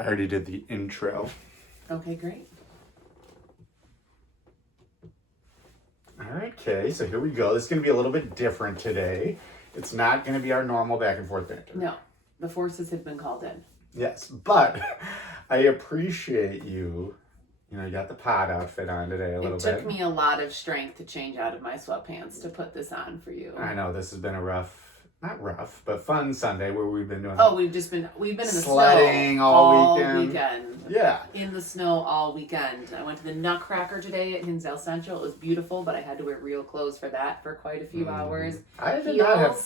I already did the intro. Okay, great. All right, Kay, so here we go. This is going to be a little bit different today. It's not going to be our normal back and forth banter. No, the forces have been called in. Yes, but I appreciate you. You know, you got the pod outfit on today a little bit. It took me a lot of strength to change out of my sweatpants to put this on for you. I know, this has been a not rough, but fun Sunday where we've been doing we've been in the sledding snow all weekend. Yeah. In the snow all weekend. I went to the Nutcracker today at Hinsdale Central. It was beautiful, but I had to wear real clothes for that for quite a few hours. I did not have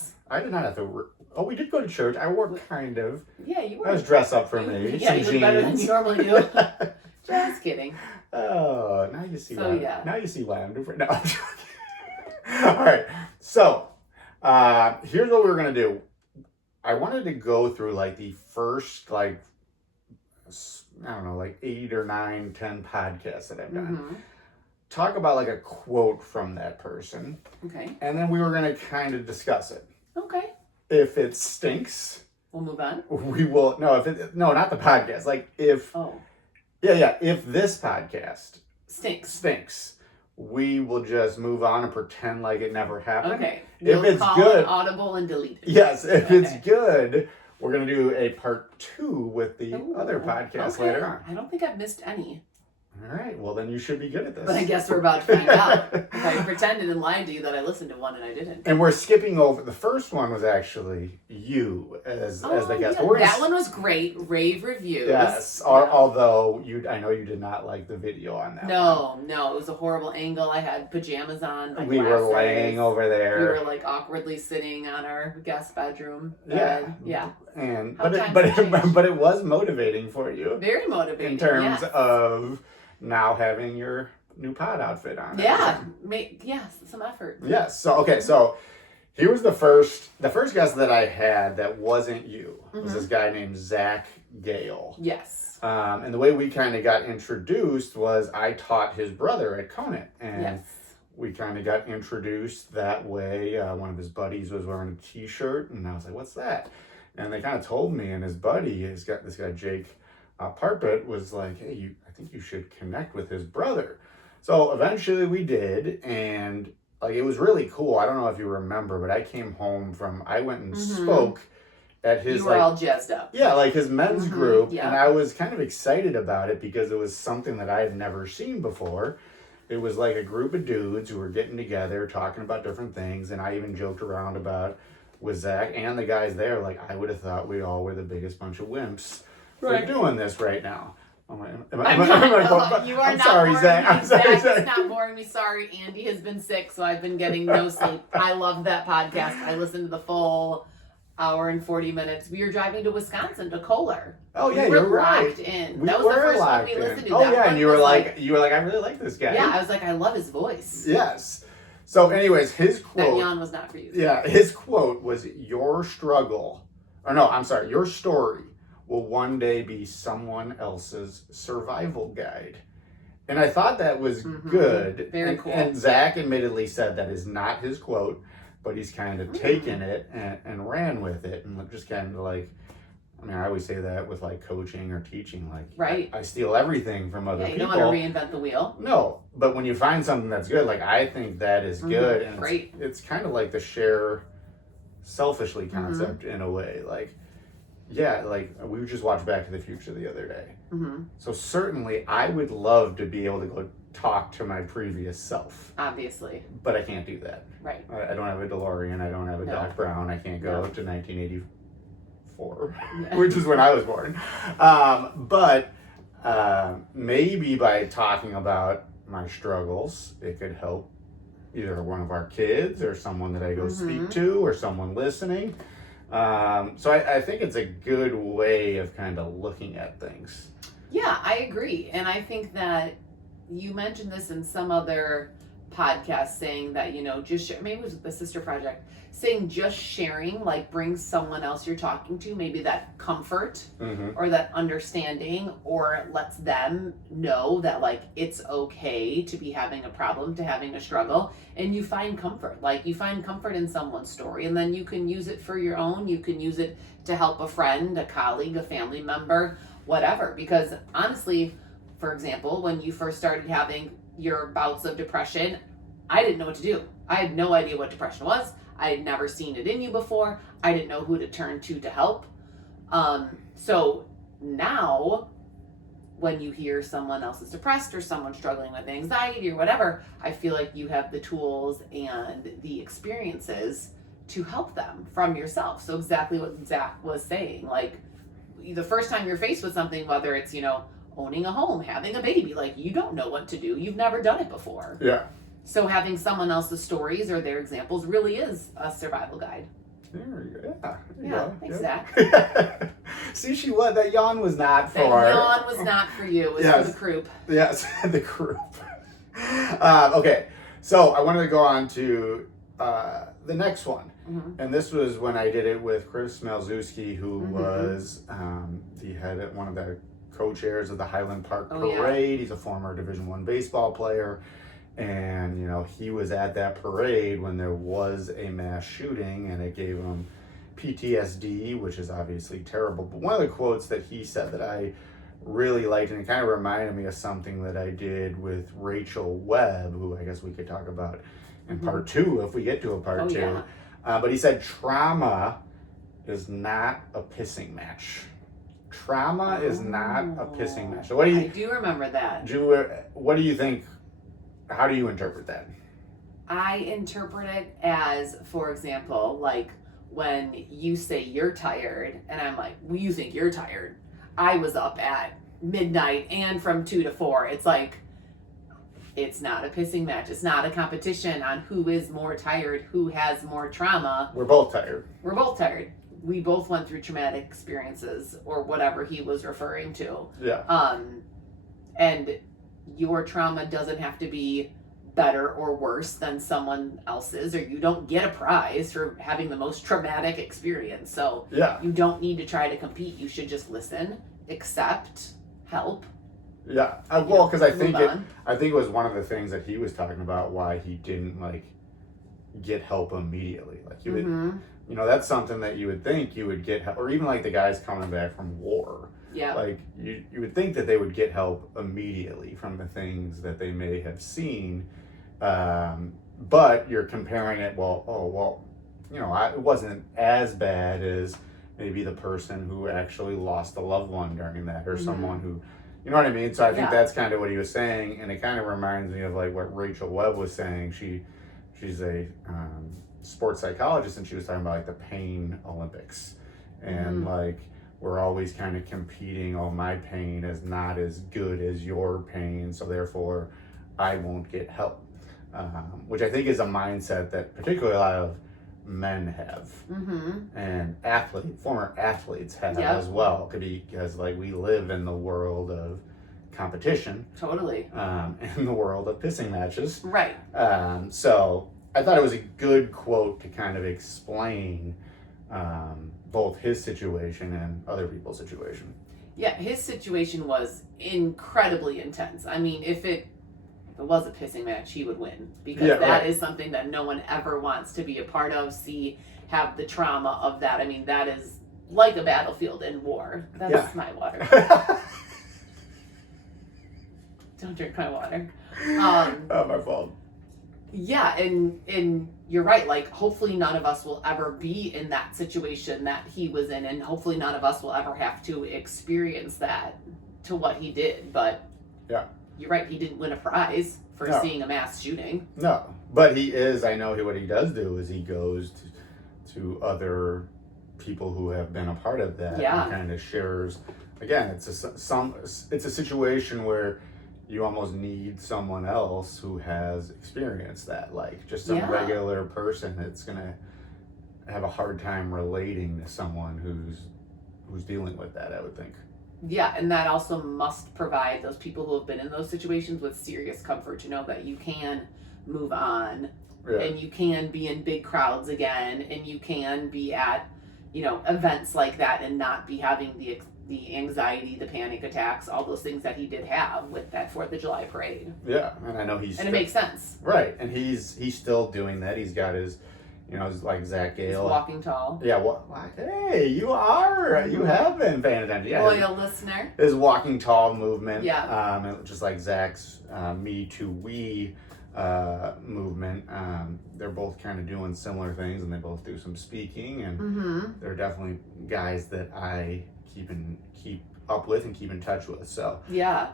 to. Oh, we did go to church. I wore kind of. Yeah, you were. That was dress up for me. Yeah, you look better than you normally do. Just kidding. Oh, now you see. Yeah. Now you see why I'm different. No, I'm joking. All right, so here's what we're gonna do. I wanted to go through like the first I don't know, like 8 or 9, 10 podcasts that I've done. Mm-hmm. Talk about like a quote from that person. Okay. And then we were gonna kind of discuss it. Okay. If it stinks, we'll move on. We will. No, not the podcast. Like if. Oh. Yeah. If this podcast stinks, we will just move on and pretend like it never happened. Okay. If it's good, audible and delete it. Yes. If it's good, we're gonna do a part 2 with the other podcast later on. I don't think I've missed any. All right. Well, then you should be good at this. But I guess we're about to find out. If I pretended and lied to you that I listened to one and I didn't. And we're skipping over. The first one was actually you as the guest. Yeah. That one was great. Rave reviews. Yes. Although I know you did not like the video on that. No, it was a horrible angle. I had pajamas on. We were laying over there. We were like awkwardly sitting on our guest bedroom bed. Yeah. And but it was motivating for you. Very motivating. In terms of now having your new pod outfit on. Yeah. Some effort. Yes. So here was the first guest that I had that wasn't you. Mm-hmm. Was this guy named Zach Gale. Yes. And the way we kind of got introduced was I taught his brother at Conant. And we kind of got introduced that way. One of his buddies was wearing a t-shirt and I was like, what's that? And they kind of told me, and his buddy, this guy Jake Parpet, was like, hey, I think you should connect with his brother. So eventually we did, and like it was really cool. I don't know if you remember, but I came home I went and spoke at his. You were all jazzed up. Yeah, like his men's group, and I was kind of excited about it because it was something that I had never seen before. It was like a group of dudes who were getting together, talking about different things, and I even joked around about with Zach and the guys there, like I would have thought we all were the biggest bunch of wimps for doing this right now. You are I'm not sorry, boring Zach. me. I'm sorry, Zach. It's not boring me. Sorry, Andy has been sick, so I've been getting no sleep. I love that podcast. I listened to the full hour and 40 minutes. We were driving to Wisconsin to Kohler. Oh yeah, we were you're right. Locked in. That was the first one we listened to. Oh yeah, and you were like, I really like this guy. Yeah, I was like, I love his voice. Yes. So, anyways, his quote. That yawn was not for you. Yeah, his quote was, "Your story will one day be someone else's survival guide." And I thought that was good. Very cool. And Zach admittedly said that is not his quote, but he's kind of taken it and ran with it and just kind of like, I mean, I always say that with like coaching or teaching, like I steal everything from other people. You don't want to reinvent the wheel. No, but when you find something that's good, like I think that is good. And great. It's kind of like the share selfishly concept in a way. Like, like we just watched Back to the Future the other day. So certainly I would love to be able to go talk to my previous self. Obviously. But I can't do that. Right. I don't have a DeLorean. I don't have a Doc Brown. I can't go to 1984, which is when I was born. But maybe by talking about my struggles, it could help either one of our kids or someone that I go speak to or someone listening. So I think it's a good way of kind of looking at things. Yeah, I agree. And I think that you mentioned this in some other podcast saying that, just share, maybe it was the Sister Project, saying just sharing like brings someone else you're talking to maybe that comfort or that understanding, or lets them know that like it's okay to be having a problem, to having a struggle, and you find comfort. Like you find comfort in someone's story, and then you can use it for your own. You can use it to help a friend, a colleague, a family member, whatever. Because honestly, for example, when you first started having your bouts of depression, I didn't know what to do. I had no idea what depression was. I had never seen it in you before. I didn't know who to turn to help. So now, when you hear someone else is depressed or someone struggling with anxiety or whatever, I feel like you have the tools and the experiences to help them from yourself. So exactly what Zach was saying, like the first time you're faced with something, whether it's, owning a home, having a baby, like you don't know what to do. You've never done it before. Yeah. So having someone else's stories or their examples really is a survival guide. There we go. Yeah. Yeah. Thanks, Zach. See, that yawn was not for. That yawn was not for you. It was for the group. Yes, the group. Okay, so I wanted to go on to the next one. Mm-hmm. And this was when I did it with Chris Malzewski, who was the head, one of the co-chairs of the Highland Park Parade. Yeah. He's a former Division I baseball player. And, he was at that parade when there was a mass shooting, and it gave him PTSD, which is obviously terrible. But one of the quotes that he said that I really liked, and it kind of reminded me of something that I did with Rachel Webb, who I guess we could talk about in part 2 if we get to a part 2. Yeah. But he said, trauma is not a pissing match. Trauma is not a pissing match. So I do remember that. What do you think? How do you interpret that? I interpret it as, for example, like when you say you're tired, and I'm like, well, you think you're tired. I was up at midnight and from 2 to 4. It's like, it's not a pissing match. It's not a competition on who is more tired, who has more trauma. We're both tired. We're both tired. We both went through traumatic experiences or whatever he was referring to. Yeah. And your trauma doesn't have to be better or worse than someone else's, or you don't get a prize for having the most traumatic experience. So yeah, you don't need to try to compete. You should just listen, accept, help. Yeah. Well, because I think it was one of the things that he was talking about why he didn't get help immediately. Like he would, that's something that you would think you would get help, or even like the guys coming back from war. Yeah. Like you would think that they would get help immediately from the things that they may have seen, but you're comparing it. It wasn't as bad as maybe the person who actually lost a loved one during that, or someone who, you know what I mean. So I think that's kind of what he was saying, and it kind of reminds me of like what Rachel Webb was saying. She's a sports psychologist, and she was talking about like the pain Olympics, and like. We're always kind of competing. Oh, my pain is not as good as your pain, so therefore I won't get help. Which I think is a mindset that particularly a lot of men have, and former athletes have as well. Could be because like we live in the world of competition, totally, in the world of pissing matches, right? So I thought it was a good quote to kind of explain. Both his situation and other people's situation. Yeah, his situation was incredibly intense. I mean, if it was a pissing match, he would win, because that is something that no one ever wants to be a part of, have the trauma of that. I mean, that is like a battlefield in war. That's my water. Don't drink my water. My fault. Yeah, and you're right. Like, hopefully none of us will ever be in that situation that he was in, and hopefully none of us will ever have to experience that to what he did. But you're right. He didn't win a prize for seeing a mass shooting. No, but he is. I know what he does do is he goes to other people who have been a part of that and kind of shares. Again, it's a situation where you almost need someone else who has experienced that, like just some regular person that's gonna have a hard time relating to someone who's dealing with that, I would think. Yeah, and that also must provide those people who have been in those situations with serious comfort to know that you can move on, and you can be in big crowds again, and you can be at, events like that and not be having the anxiety, the panic attacks, all those things that he did have with that 4th of July parade. Yeah, and I know it makes sense. Right, and he's still doing that. He's got his, You know, like Zach He's Gale. walking tall. Yeah, hey, you have been paying attention. Yeah, Loyal listener. His walking tall movement. Yeah. And just like Zach's me to we movement. They're both kind of doing similar things, and they both do some speaking, and they're definitely guys that I keep up with and keep in touch with. So yeah.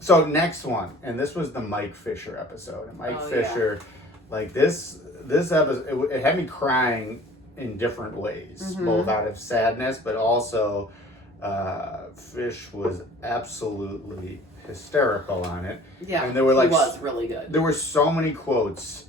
So next one, and this was the Mike Fisher episode, and Mike Fisher, like this episode, it had me crying in different ways, both out of sadness, but also Fish was absolutely hysterical on it. Yeah, and there were like he was really good. There were so many quotes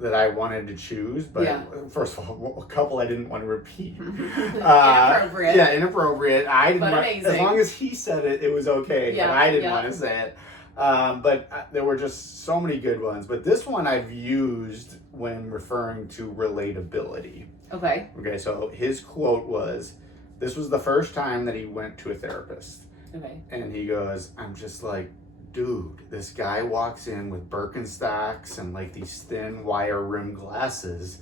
that I wanted to choose, but first of all, a couple I didn't want to repeat. Inappropriate. Yeah, inappropriate. I didn't. But amazing. As long as he said it, it was okay. Yeah, but I didn't want to say it. But there were just so many good ones. But this one I've used when referring to relatability. Okay. Okay. So his quote was, "This was the first time that he went to a therapist." Okay. And he goes, "I'm just like, dude, this guy walks in with Birkenstocks and like these thin wire rim glasses,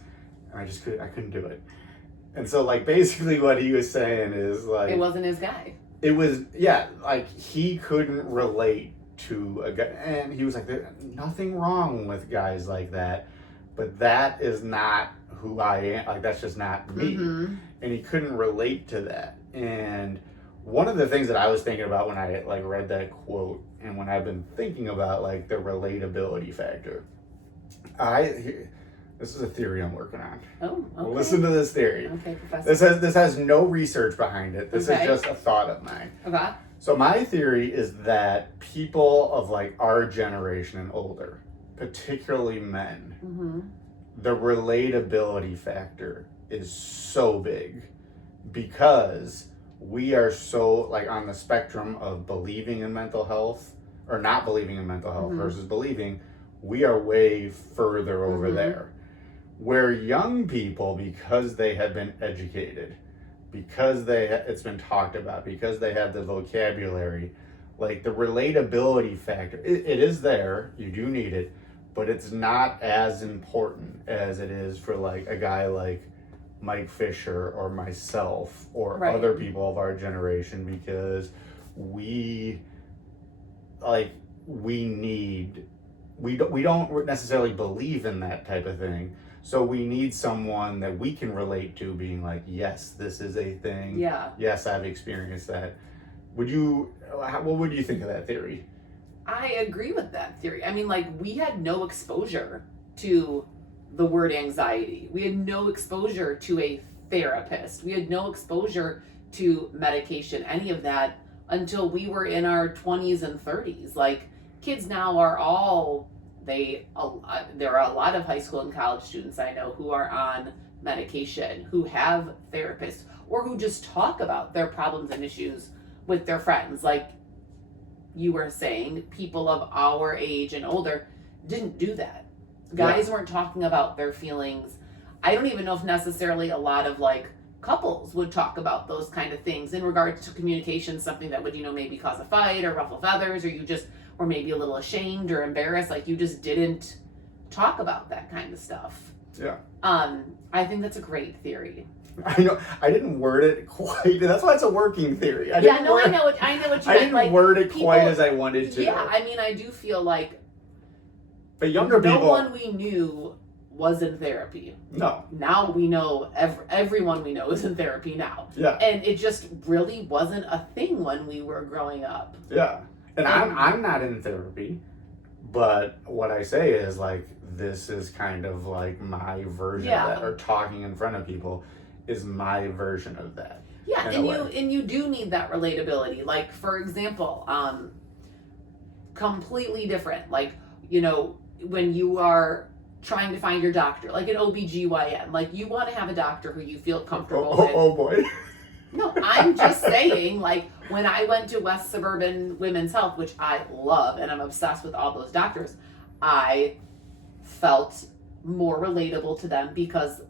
and I couldn't do it." And so like basically what he was saying is like, it wasn't his guy. It was, like he couldn't relate to a guy, and he was like, "There's nothing wrong with guys like that, but that is not who I am. Like that's just not me." And he couldn't relate to that. And one of the things that I was thinking about when I like read that quote, and when I've been thinking about like the relatability factor, this is a theory I'm working on. Oh, okay. Listen to this theory. Okay, Professor. This has no research behind it. This is just a thought of mine. Okay. So my theory is that people of like our generation and older, particularly men, the relatability factor is so big because we are so like on the spectrum of believing in mental health or not believing in mental health versus believing. We are way further over there. Where young people, because they have been educated, because it's been talked about, because they have the vocabulary, like the relatability factor, it is there, you do need it, but it's not as important as it is for like a guy like Mike Fisher or myself or other people of our generation, because we don't necessarily believe in that type of thing. So we need someone that we can relate to being like, yes, this is a thing. Yeah. Yes, I've experienced that. What would you think of that theory? I agree with that theory. I mean, like, we had no exposure to the word anxiety. We had no exposure to a therapist. We had no exposure to medication, any of that, until we were in our 20s and 30s. Like, kids now are there are a lot of high school and college students I know who are on medication, who have therapists, or who just talk about their problems and issues with their friends. Like you were saying, people of our age and older didn't do that. Guys weren't talking about their feelings. I don't even know if necessarily a lot of like couples would talk about those kind of things in regards to communication, something that would, maybe cause a fight or ruffle feathers, or you just were maybe a little ashamed or embarrassed. Like you just didn't talk about that kind of stuff. Yeah. I think that's a great theory. I know. I didn't word it quite. That's why it's a working theory. I know what you I meant. didn't word it quite as I wanted to. Yeah, I mean, I do feel like but younger people. No one we knew was in therapy. No. Now we know everyone we know is in therapy now. Yeah. And it just really wasn't a thing when we were growing up. Yeah. And I'm not in therapy, but what I say is like this is kind of like my version of that, or talking in front of people is my version of that. Yeah, and you do need that relatability. Like for example, completely different. Like, when you are trying to find your doctor, like an OBGYN, like you want to have a doctor who you feel comfortable with. Oh boy. No, I'm just saying, like, when I went to West Suburban Women's Health, which I love, and I'm obsessed with all those doctors, I felt more relatable to them because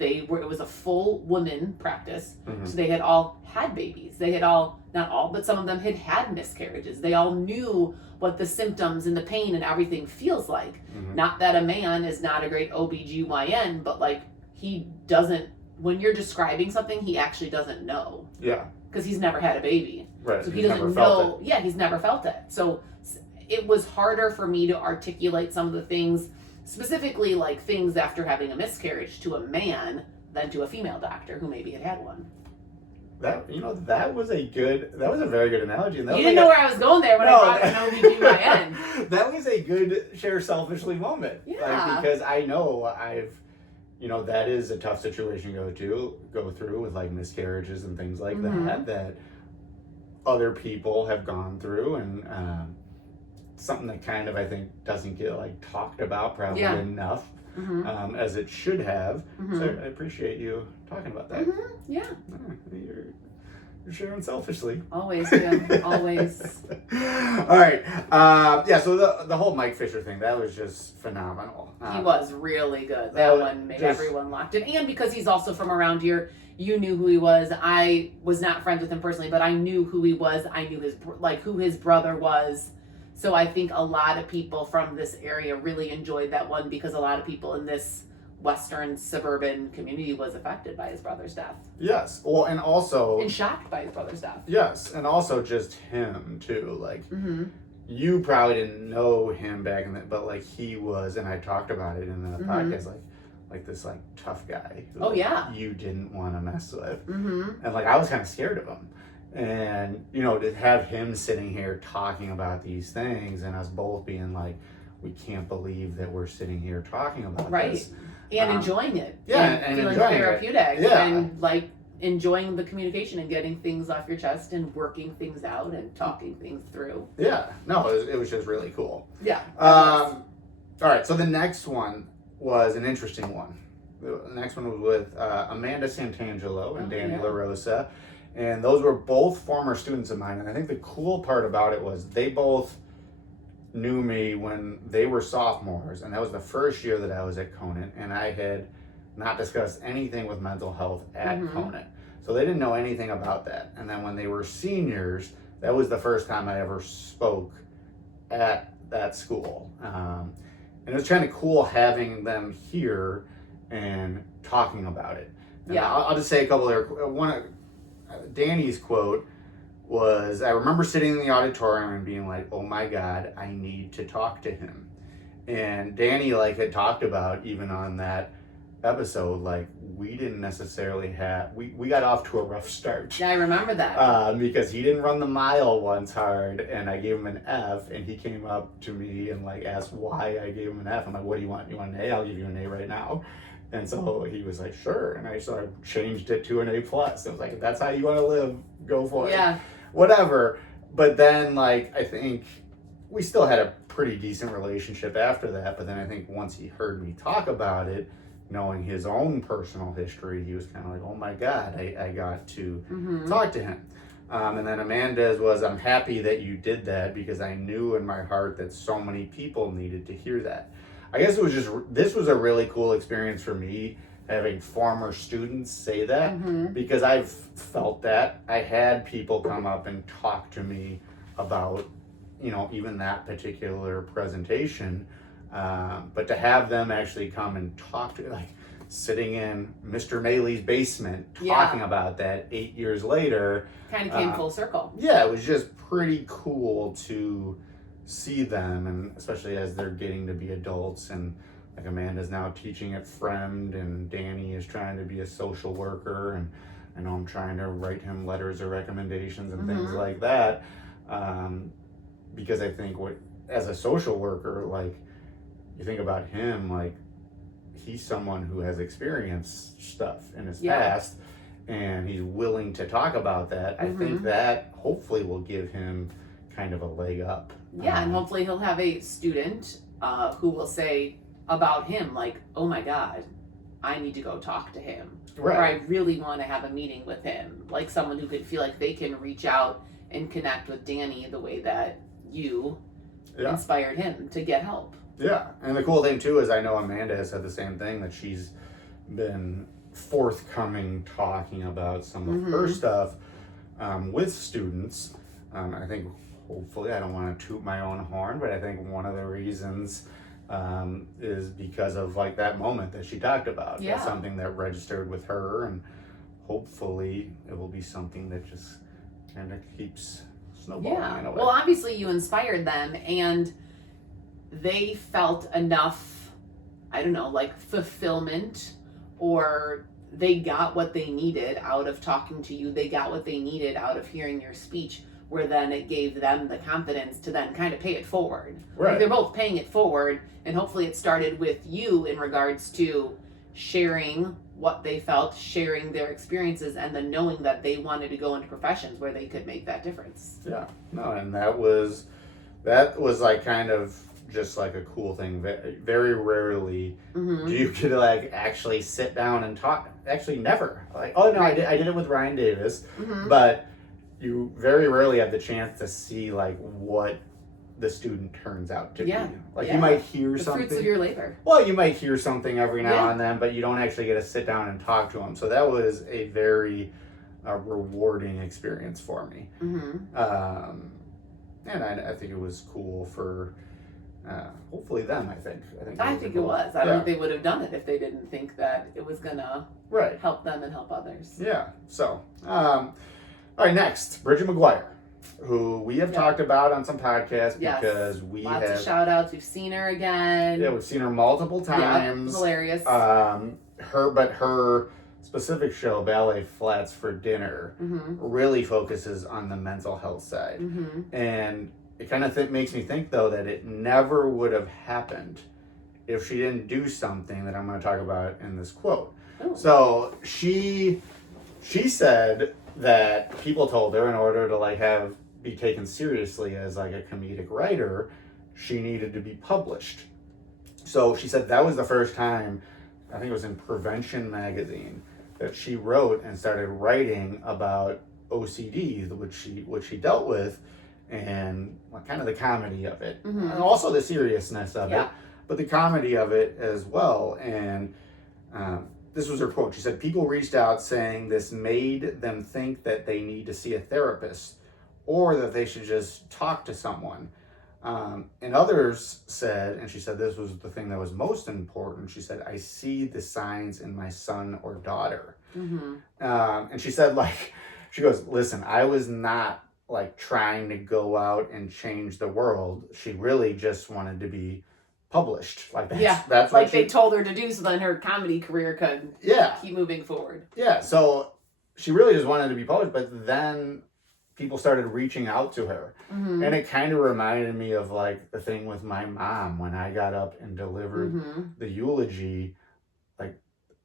it was a full women practice. Mm-hmm. So they had all had babies. They had all, not all, but some of them had miscarriages. They all knew what the symptoms and the pain and everything feels like. Mm-hmm. Not that a man is not a great OBGYN, but like he doesn't, when you're describing something, he actually doesn't know. Yeah. Because he's never had a baby. Right. So he doesn't know. Yeah, he's never felt it. So it was harder for me to articulate some of the things, specifically like things after having a miscarriage to a man than to a female doctor who maybe had one. That that was a very good analogy. And that You didn't know where I was going there when I brought an OBGYN. That was a good share selfishly moment. Yeah. Because I know that is a tough situation to go through with like miscarriages and things like that other people have gone through, and something that kind of I think doesn't get like talked about probably enough as it should have. So I appreciate you talking about that. Yeah. You're sharing selfishly. Always, Jim. Always. All right. So the whole Mike Fisher thing, that was just phenomenal. He was really good. That one made everyone locked in. And because he's also from around here, you knew who he was. I was not friends with him personally, but I knew who he was. I knew who his brother was. So I think a lot of people from this area really enjoyed that one because a lot of people in this Western suburban community was affected by his brother's death. Yes. Well, and also... And shocked by his brother's death. Yes. And also just him, too. Like, you probably didn't know him back in but, like, he was, and I talked about it in the podcast, like this, like, tough guy. Who, you didn't want to mess with. And, like, I was kind of scared of him. And, to have him sitting here talking about these things and us both being like, we can't believe that we're sitting here talking about this. And enjoying it. Yeah, and feeling therapeutic. And like enjoying the communication and getting things off your chest and working things out and talking things through. Yeah. No, it was just really cool. Yeah. All right. So the next one was an interesting one. The next one was with Amanda Santangelo and Danny LaRosa. And those were both former students of mine. And I think the cool part about it was they both knew me when they were sophomores, and that was the first year that I was at Conant, and I had not discussed anything with mental health at Conant. So they didn't know anything about that. And then when they were seniors, that was the first time I ever spoke at that school. And it was kind of cool having them here and talking about it. And I'll just say a couple of Danny's quote was, I remember sitting in the auditorium and being like, oh my God, I need to talk to him. And Danny had talked about, even on that episode, we didn't necessarily we got off to a rough start. Yeah, I remember that. Because he didn't run the mile once hard, and I gave him an F, and he came up to me and asked why I gave him an F. I'm like, what do you want? You want an A? I'll give you an A right now. And so he was like, sure. And I sort of changed it to an A+. I was like, if that's how you want to live, go for it. Yeah. Whatever. But then, I think we still had a pretty decent relationship after that. But then I think once he heard me talk about it, knowing his own personal history, he was kind of like, oh my God, I got to talk to him. And then Amanda's was, I'm happy that you did that because I knew in my heart that so many people needed to hear that. I guess this was a really cool experience for me, having former students say that, because I've felt that. I had people come up and talk to me about, even that particular presentation, but to have them actually come and talk to, sitting in Mr. Maley's basement, talking about that 8 years later. Kind of came full circle. Yeah, it was just pretty cool to see them, and especially as they're getting to be adults, and Amanda's now teaching at Fremd, and Danny is trying to be a social worker, and I know I'm trying to write him letters of recommendations and things like that, because I think as a social worker, you think about him, he's someone who has experienced stuff in his past, and he's willing to talk about that. I think that hopefully will give him kind of a leg up. Yeah, and hopefully he'll have a student who will say about him, oh my God, I need to go talk to him. Right. Or I really want to have a meeting with him. Someone who could feel like they can reach out and connect with Danny the way that you inspired him to get help. Yeah, and the cool thing too is I know Amanda has said the same thing, that she's been forthcoming talking about some of her stuff with students. I think hopefully, I don't want to toot my own horn, but I think one of the reasons is because of like that moment that she talked about. Yeah. That's something that registered with her, and hopefully it will be something that just kind of keeps snowballing in a way. Well, obviously you inspired them, and they felt enough, I don't know, like fulfillment, or they got what they needed out of talking to you. They got what they needed out of hearing your speech, where then it gave them the confidence to then kind of pay it forward. Right. Like they're both paying it forward, and hopefully it started with you in regards to sharing what they felt, sharing their experiences, and then knowing that they wanted to go into professions where they could make that difference. Yeah, no, and that was like kind of just like a cool thing. Very rarely do you get to like actually sit down and talk. Actually, never. Like, oh no, I did it with Ryan Davis, but you very rarely have the chance to see like what the student turns out to be. Like you might hear the something. Fruits of your labor. Well, you might hear something every now and then, but you don't actually get to sit down and talk to them. So that was a very rewarding experience for me. And I think it was cool for hopefully them. I think it was. I don't think they would have done it if they didn't think that it was gonna help them and help others. Yeah. So, all right. Next, Bridget McGuire, who we have talked about on some podcasts because we lots have of shout outs. We've seen her again. Yeah, we've seen her multiple times. Hilarious. Her specific show, Ballet Flats for Dinner, really focuses on the mental health side. And it kind of makes me think, though, that it never would have happened if she didn't do something that I'm going to talk about in this quote. Ooh. So she said that people told her in order to like be taken seriously as like a comedic writer, she needed to be published. So she said that was the first time, I think it was in Prevention magazine, that she wrote and started writing about OCD, which she dealt with, and kind of the comedy of it, and also the seriousness of it, but the comedy of it as well. And this was her quote. She said, "People reached out saying this made them think that they need to see a therapist or that they should just talk to someone." And others said, and she said this was the thing that was most important, she said, "I see the signs in my son or daughter." And she said, like, she goes, "Listen, I was not like trying to go out and change the world. She really just wanted to be published." Like that's like they told her to do, so then her comedy career could keep moving forward. Yeah, so she really just wanted to be published, but then people started reaching out to her. And it kind of reminded me of like the thing with my mom when I got up and delivered the eulogy. Like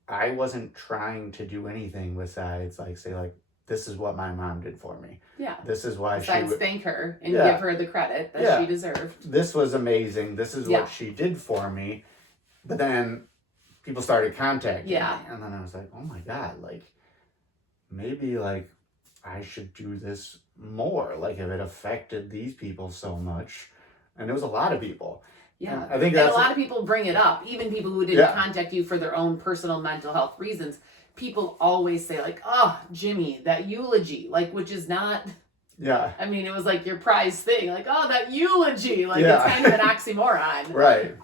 I wasn't trying to do anything besides like say like, this is what my mom did for me. Yeah. This is why besides thank her and give her the credit that she deserved. This was amazing. This is what she did for me. But then people started contacting me. And then I was like, oh my God, like maybe like I should do this more. Like if it affected these people so much. And there was a lot of people. Yeah. And I think a lot of people bring it up. Even people who didn't contact you for their own personal mental health reasons. People always say like, "Oh, Jimmy, that eulogy," like, which is not. Yeah. I mean, it was like your prize thing, like, "Oh, that eulogy," like it's kind of an oxymoron, right?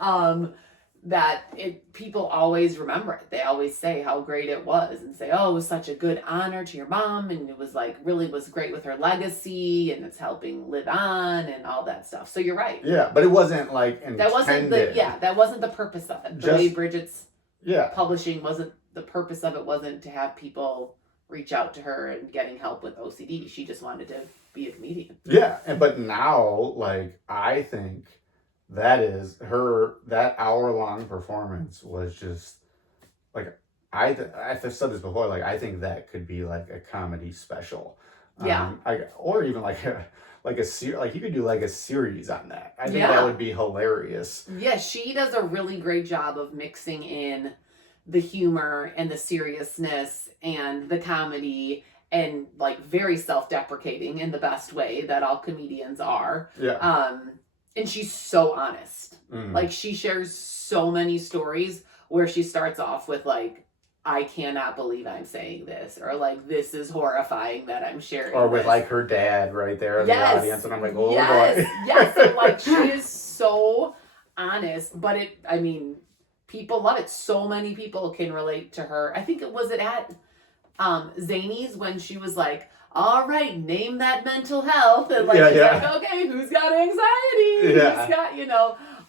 People always remember it. They always say how great it was, and say, "Oh, it was such a good honor to your mom, and it was like really was great with her legacy, and it's helping live on, and all that stuff." So you're right. Yeah, but it wasn't like intended. That wasn't the purpose of it. The way Bridget's publishing wasn't. The purpose of it wasn't to have people reach out to her and getting help with OCD. She just wanted to be a comedian. Yeah, but now, like, I think that is that hour-long performance was just, like, I've said this before, like, I think that could be, like, a comedy special. Or even, like, you could do, like, a series on that. I think that would be hilarious. Yeah, she does a really great job of mixing in the humor and the seriousness and the comedy and like very self-deprecating in the best way that all comedians are. And she's so honest. Like she shares so many stories where she starts off with like, I cannot believe I'm saying this, or like, this is horrifying that I'm sharing Or with this. like her dad right there in the audience, and I'm like, oh boy. Yes, and like, she is so honest, but I mean, people love it. So many people can relate to her. I think it was at Zany's when she was like, all right, name that mental health, and like, she's like, okay, who's got anxiety? Yeah. Who's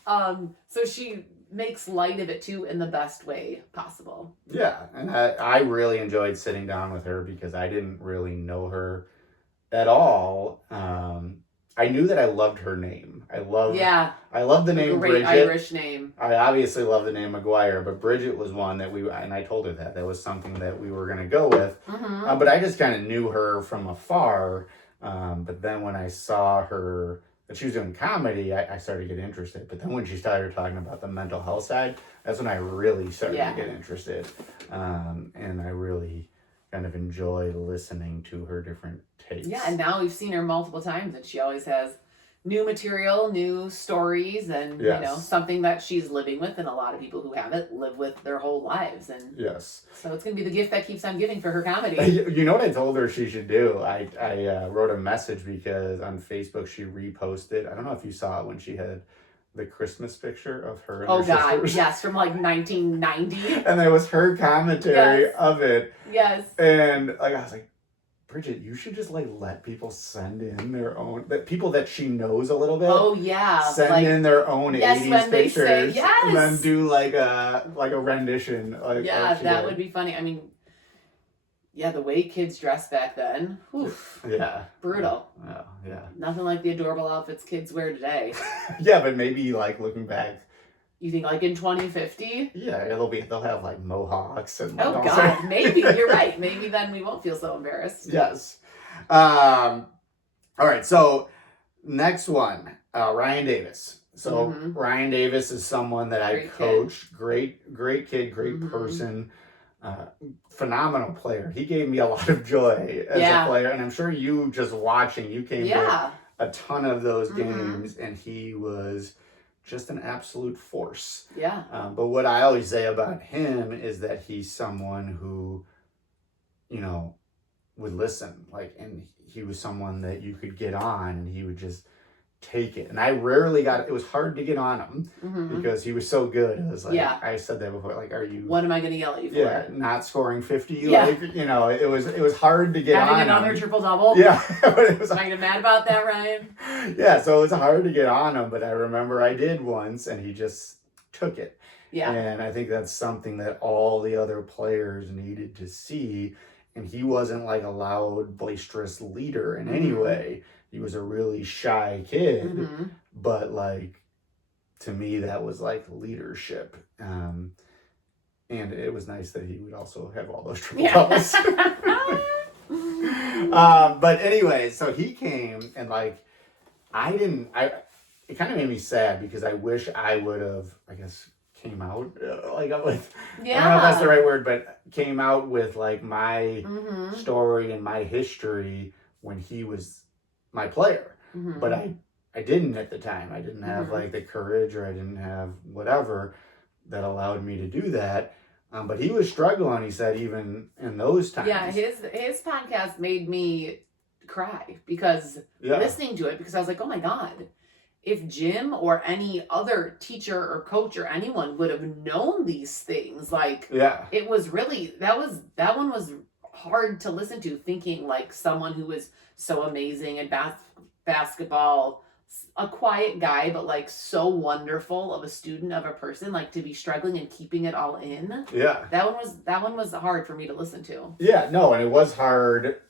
got, so she makes light of it too in the best way possible. Yeah, and I really enjoyed sitting down with her because I didn't really know her at all. I knew that I loved her name. I love the name Great Bridget. Irish name. I obviously love the name McGuire, but Bridget was one that and I told her that was something that we were going to go with. Mm-hmm. But I just kind of knew her from afar. But then when I saw her, that she was doing comedy, I started to get interested. But then when she started talking about the mental health side, that's when I really started to get interested. And I really kind of enjoy listening to her different takes. Yeah, and now we've seen her multiple times, and she always has new material, new stories, and something that she's living with, and a lot of people who have it live with their whole lives. And so it's going to be the gift that keeps on giving for her comedy. You know what I told her she should do? I wrote a message because on Facebook she reposted. I don't know if you saw it when she had the Christmas picture of her and her sisters. Yes, from like 1990. And there was her commentary of it. Yes. And like I was like, Bridget, you should just like let people send in their own, people that she knows a little bit. Oh yeah, send in their own 80s when pictures, they say, and then do like a rendition. That would be funny. I mean, the way kids dressed back then, brutal. Yeah. Nothing like the adorable outfits kids wear today. Yeah, but maybe like looking back. You think like in 2050? Yeah, they'll have like mohawks and. Oh God, maybe you're right. Maybe then we won't feel so embarrassed. Yes. All right. So next one, Ryan Davis. So Ryan Davis is someone that I coach. Great kid, great person, phenomenal player. He gave me a lot of joy as a player, and I'm sure you just watching, you came to a ton of those games, and he was just an absolute force. Yeah. But what I always say about him is that he's someone who, would listen. And he was someone that you could get on and he would just take it. And I rarely it was hard to get on him because he was so good. It was like, I said that before, like, are you... What am I going to yell at you for? Yeah, not scoring 50. It was hard to get on him. Having another triple-double? Yeah. But it was, am I mad about that, Ryan? Yeah, so it was hard to get on him, but I remember I did once and he just took it. Yeah. And I think that's something that all the other players needed to see. And he wasn't like a loud, boisterous leader in any way. He was a really shy kid, but like, to me, that was like leadership. And it was nice that he would also have all those triple doubles. But anyway, so he came and like, it kind of made me sad because I wish I would have, I guess, came out I don't know if that's the right word, but came out with like my story and my history when he was my player. But I didn't at the time. I didn't have like the courage, or I didn't have whatever that allowed me to do that. But he was struggling, he said, even in those times. Yeah, his podcast made me cry because listening to it, because I was like, oh my God, if Jim or any other teacher or coach or anyone would have known these things, like, it was really, that one was hard to listen to, thinking like someone who was so amazing at basketball, a quiet guy, but like so wonderful of a student, of a person, like to be struggling and keeping it all in. Yeah. That one was hard for me to listen to. Yeah, no, and it was hard,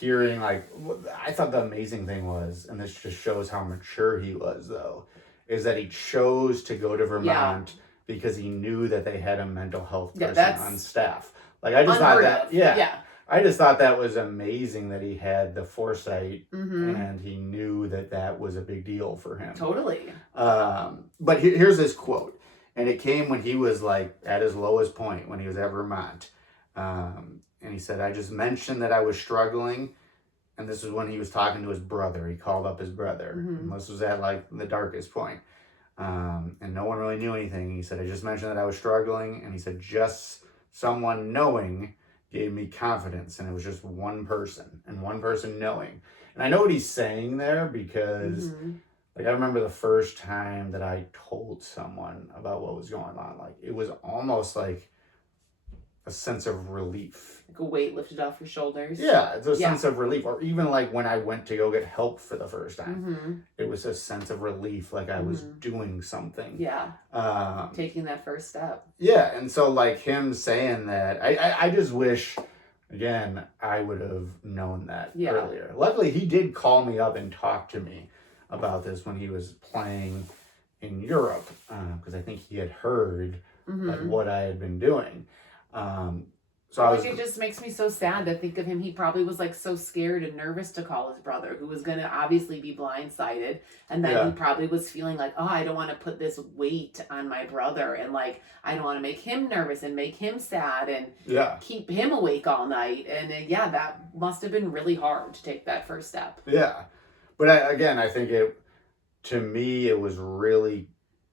hearing like, I thought the amazing thing was, and this just shows how mature he was though, is that he chose to go to Vermont because he knew that they had a mental health person on staff. Like, I just thought that, I just thought that was amazing that he had the foresight and he knew that that was a big deal for him. Totally. But here's this quote, and it came when he was like at his lowest point, when he was at Vermont. And he said, I just mentioned that I was struggling. And this was when he was talking to his brother. He called up his brother. And this was at like the darkest point. And no one really knew anything. He said, I just mentioned that I was struggling. And he said, just someone knowing gave me confidence, and it was just one person knowing. And I know what he's saying there because like I remember the first time that I told someone about what was going on, like it was almost like a sense of relief. Like a weight lifted off your shoulders. Yeah, it's a sense of relief. Or even like when I went to go get help for the first time, it was a sense of relief, like I was doing something. Yeah. Taking that first step. Yeah, and so like him saying that, I just wish, again, I would have known that earlier. Luckily, he did call me up and talk to me about this when he was playing in Europe, because I think he had heard like what I had been doing. So it just makes me so sad to think of him. He probably was like so scared and nervous to call his brother, who was going to obviously be blindsided. And then he probably was feeling like, oh, I don't want to put this weight on my brother. And like, I don't want to make him nervous and make him sad and keep him awake all night. And that must have been really hard to take that first step. Yeah. But I think to me, it was really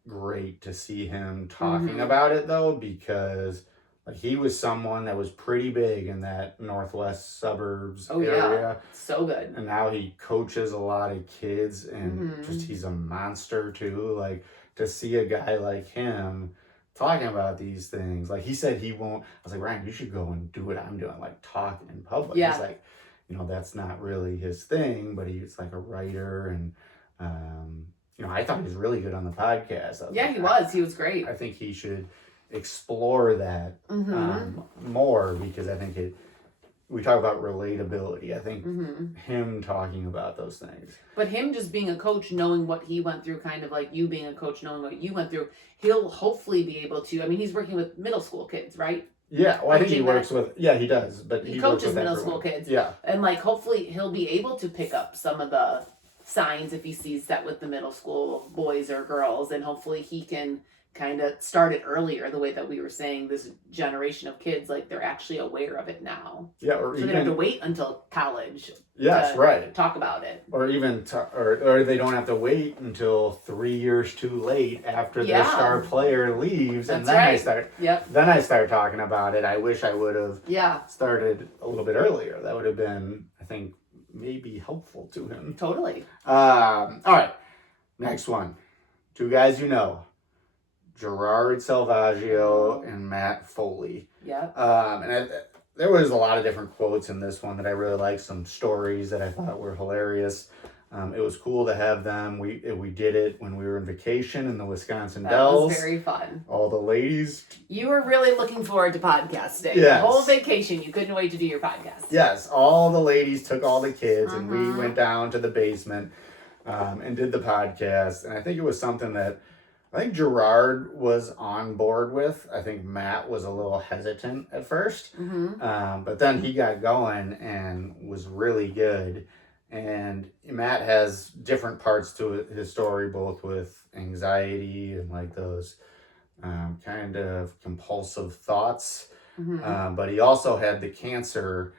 great to see him talking about it though, because like he was someone that was pretty big in that northwest suburbs area. Yeah. So good. And now he coaches a lot of kids, and just he's a monster too. Like to see a guy like him talking about these things. Like he said he won't. I was like, Ryan, you should go and do what I'm doing, like talk in public. Yeah. He's like, that's not really his thing, but he's like a writer, and I thought he was really good on the podcast. He was great. I think he should explore that more, because I think we talk about relatability. I think him talking about those things. But him just being a coach, knowing what he went through, kind of like you being a coach, knowing what you went through, he'll hopefully be able to, he's working with middle school kids, right? Yeah, well, I think he works with, he does, but he coaches middle school kids. Yeah. And like, hopefully he'll be able to pick up some of the signs if he sees that with the middle school boys or girls, and hopefully he can kind of start it earlier, the way that we were saying, this generation of kids, like they're actually aware of it now. Yeah, or so they don't have to wait until college. Yes, right. Talk about it. Or even, or they don't have to wait until 3 years too late after their star player leaves, That's and then right. I start. Yep. Then I start talking about it. I wish I would have. Yeah. Started a little bit earlier. That would have been, I think, maybe helpful to him. Totally. All right. Next one. Two guys you know. Gerard Salvaggio and Matt Foley. Yeah. There was a lot of different quotes in this one that I really liked, some stories that I thought were hilarious. It was cool to have them. We did it when we were on vacation in the Wisconsin Dells. That was very fun. All the ladies. You were really looking forward to podcasting. Yes. The whole vacation, you couldn't wait to do your podcast. Yes, all the ladies took all the kids, and we went down to the basement and did the podcast. And I think it was something that I think Gerard was on board with. I think Matt was a little hesitant at first, but then he got going and was really good. And Matt has different parts to his story, both with anxiety and like those kind of compulsive thoughts. But he also had the cancer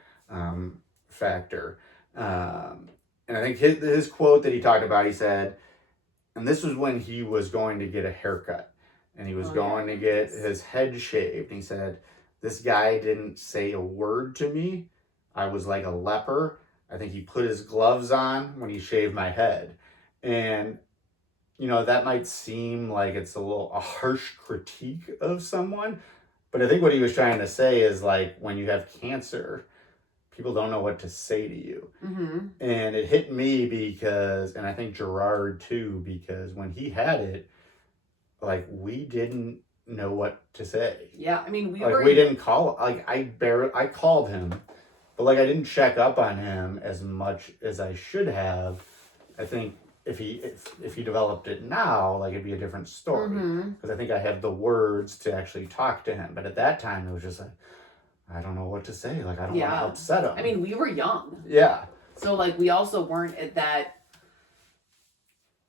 factor. And I think his quote that he talked about, he said, and this was when he was going to get a haircut, and he was going to get his head shaved. And he said, this guy didn't say a word to me. I was like a leper. I think he put his gloves on when he shaved my head. And, that might seem like it's a harsh critique of someone. But I think what he was trying to say is like, when you have cancer, people don't know what to say to you. And it hit me because, and I think Gerard too, because when he had it, like we didn't know what to say. Yeah, we didn't call, like I called him, but like I didn't check up on him as much as I should have. I think if he developed it now, like it'd be a different story, because I think I have the words to actually talk to him. But at that time, it was just like, I don't know what to say. Like, I don't want to upset him. We were young. Yeah. So, like, we also weren't at that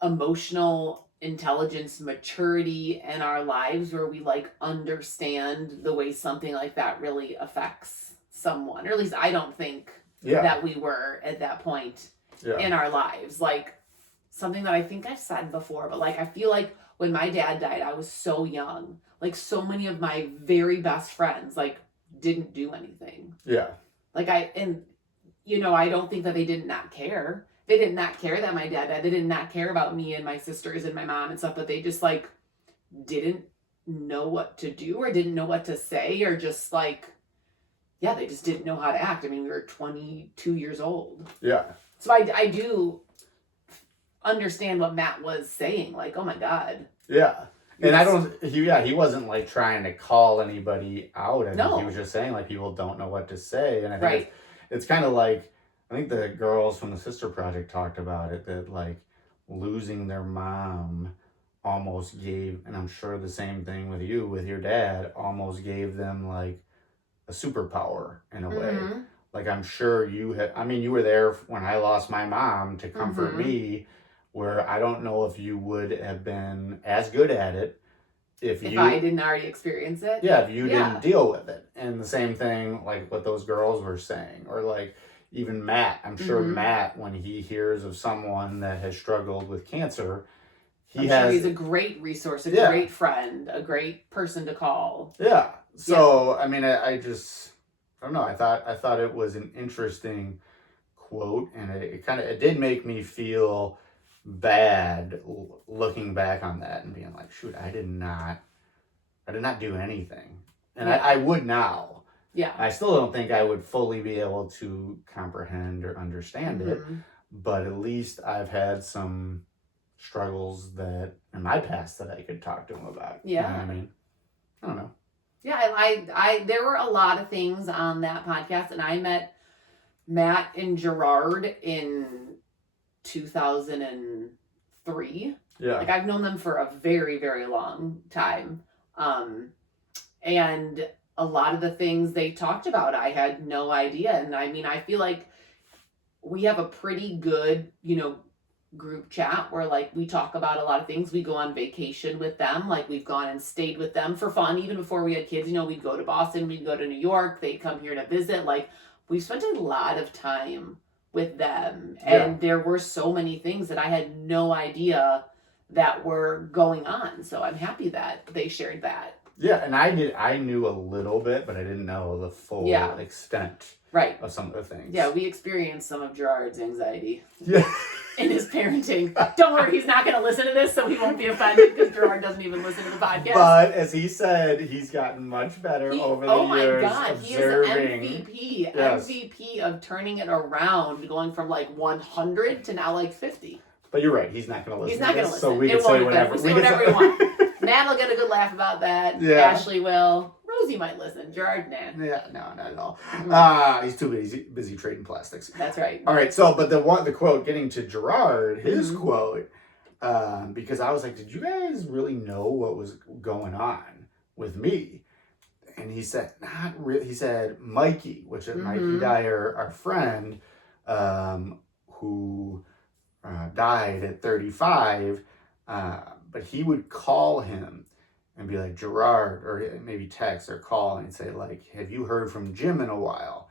emotional intelligence maturity in our lives where we, like, understand the way something like that really affects someone. Or at least I don't think that we were at that point in our lives. Like, something that I think I've said before, but, like, I feel like when my dad died, I was so young. Like, so many of my very best friends, like, didn't do anything. Yeah. Like, I don't think that they did not care. They did not care that my dad died. They did not care about me and my sisters and my mom and stuff, but they just, like, didn't know what to do or didn't know what to say, or just, like, yeah, they just didn't know how to act. I mean, we were 22 years old. Yeah. So I do understand what Matt was saying. Like, oh my God. Yeah. And he wasn't like trying to call anybody out. I think he was just saying like people don't know what to say. And I think it's kind of like, I think the girls from the Sister Project talked about it, that like losing their mom almost gave, and I'm sure the same thing with you, with your dad, almost gave them like a superpower in a way. Like, I'm sure you were there when I lost my mom to comfort me, where I don't know if you would have been as good at it if I didn't already experience it. Yeah, if you didn't deal with it. And the same thing, like what those girls were saying, or like even Matt. I'm sure Matt, when he hears of someone that has struggled with cancer, I'm sure he's a great resource, a great friend, a great person to call. Yeah. So, I mean, I don't know. I thought it was an interesting quote, and it did make me feel bad looking back on that and being like, shoot, I did not do anything. And I would now. Yeah. I still don't think I would fully be able to comprehend or understand it, but at least I've had some struggles that in my past that I could talk to him about. Yeah. You know what I mean? I don't know. Yeah, I there were a lot of things on that podcast, and I met Matt and Gerard in 2003. Yeah. Like, I've known them for a very, very long time. And a lot of the things they talked about, I had no idea. And I mean, I feel like we have a pretty good, group chat where like we talk about a lot of things. We go on vacation with them. Like, we've gone and stayed with them for fun. Even before we had kids, we'd go to Boston, we'd go to New York, they'd come here to visit. Like, we spent a lot of time with them. And there were so many things that I had no idea that were going on. So I'm happy that they shared that. Yeah, and I knew a little bit, but I didn't know the full extent of some of the things. Yeah, we experienced some of Gerard's anxiety. Yeah. In his parenting. Don't worry, he's not going to listen to this, so he won't be offended, because Gerard doesn't even listen to the podcast. But as he said, he's gotten much better over the years. Oh my God, observing. He is MVP of turning it around, going from like 100 to now like 50. But you're right, he's not going to listen. He's not going to listen. So we can say whatever. We'll say whatever we want. Matt will get a good laugh about that. Yeah. Ashley will. Rosie might listen. Gerard, nah. Yeah, no, not at all. He's too busy trading plastics. That's right. All right, so, but the quote, getting to Gerard, his quote, because I was like, did you guys really know what was going on with me? And he said, not really. He said, Mikey, which is Mikey Dyer, our friend, who died at 35, but he would call him and be like, Gerard, or maybe text or call and say like, have you heard from Jim in a while?